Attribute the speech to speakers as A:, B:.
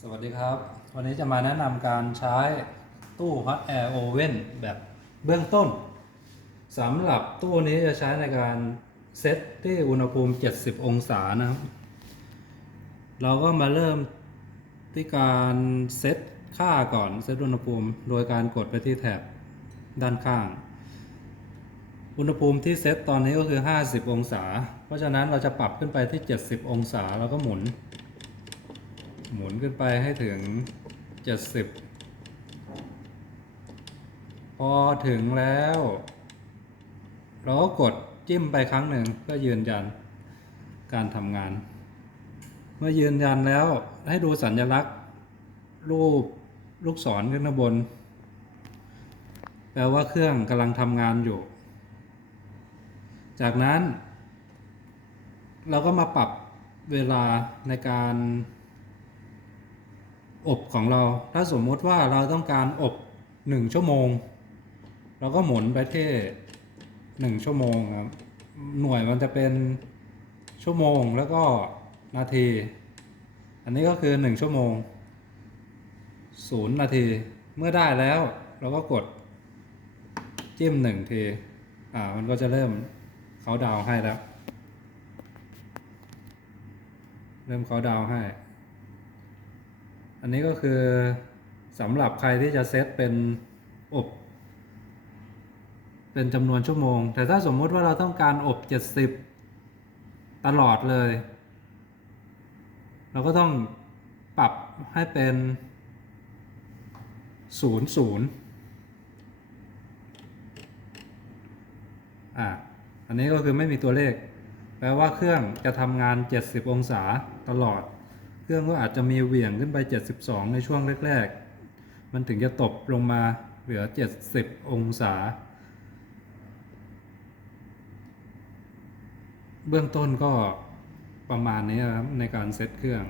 A: สวัสดีครับ วันนี้จะมาแนะนำการใช้ตู้ Hot Air Oven แบบเบื้องต้นสำหรับตู้นี้จะใช้ในการเซตที่อุณหภูมิ 70 องศานะครับ เราก็มาเริ่มที่การเซตค่าก่อนเซตอุณหภูมิ โดยการกดไปที่แถบด้านข้าง อุณหภูมิที่เซตตอนนี้ก็คือ 50 องศา เพราะฉะนั้นเราจะปรับขึ้นไปที่ 70 องศาแล้วก็หมุน หมุนขึ้นไปให้ถึง 70 พอถึงแล้ว เราก็กดจิ้มไปครั้งหนึ่งเพื่อยืนยันการทำงาน เมื่อยืนยันแล้วให้ดูสัญลักษณ์ รูปลูกศรขึ้นบน แปลว่าเครื่องกำลังทำงานอยู่ จากนั้น เราก็มาปรับเวลาในการ อบของเรา ถ้าสมมุติว่าเราต้องการอบ 1 ชั่วโมง เราก็หมุนไปที่ 1 ชั่วโมงครับ หน่วยมันจะเป็นชั่วโมงแล้วก็นาที อันนี้ก็คือ 1 ชั่วโมง 0 นาที เมื่อได้แล้วเราก็กดจิ้ม1ทีอ่ามันก็จะเริ่มเขาดาวให้แล้ว เริ่มเขาดาวให้ อันนี้ก็คือสำหรับใครที่จะเซตเป็นอบ เป็นจำนวนชั่วโมง แต่ถ้าสมมุติว่าเราต้องการอบ 70 ตลอดเลย เราก็ต้องปรับให้เป็น 00 อะอันนี้ก็คือไม่มีตัวเลข แปลว่าเครื่องจะทำงาน 70 องศาตลอด เครื่องก็อาจจะมีเหวี่ยงขึ้นไป 72 ในช่วงแรก ๆ มันถึงจะตบลงมาเหลือ 70 องศา เบื้องต้นก็ประมาณนี้ครับในการเซตเครื่อง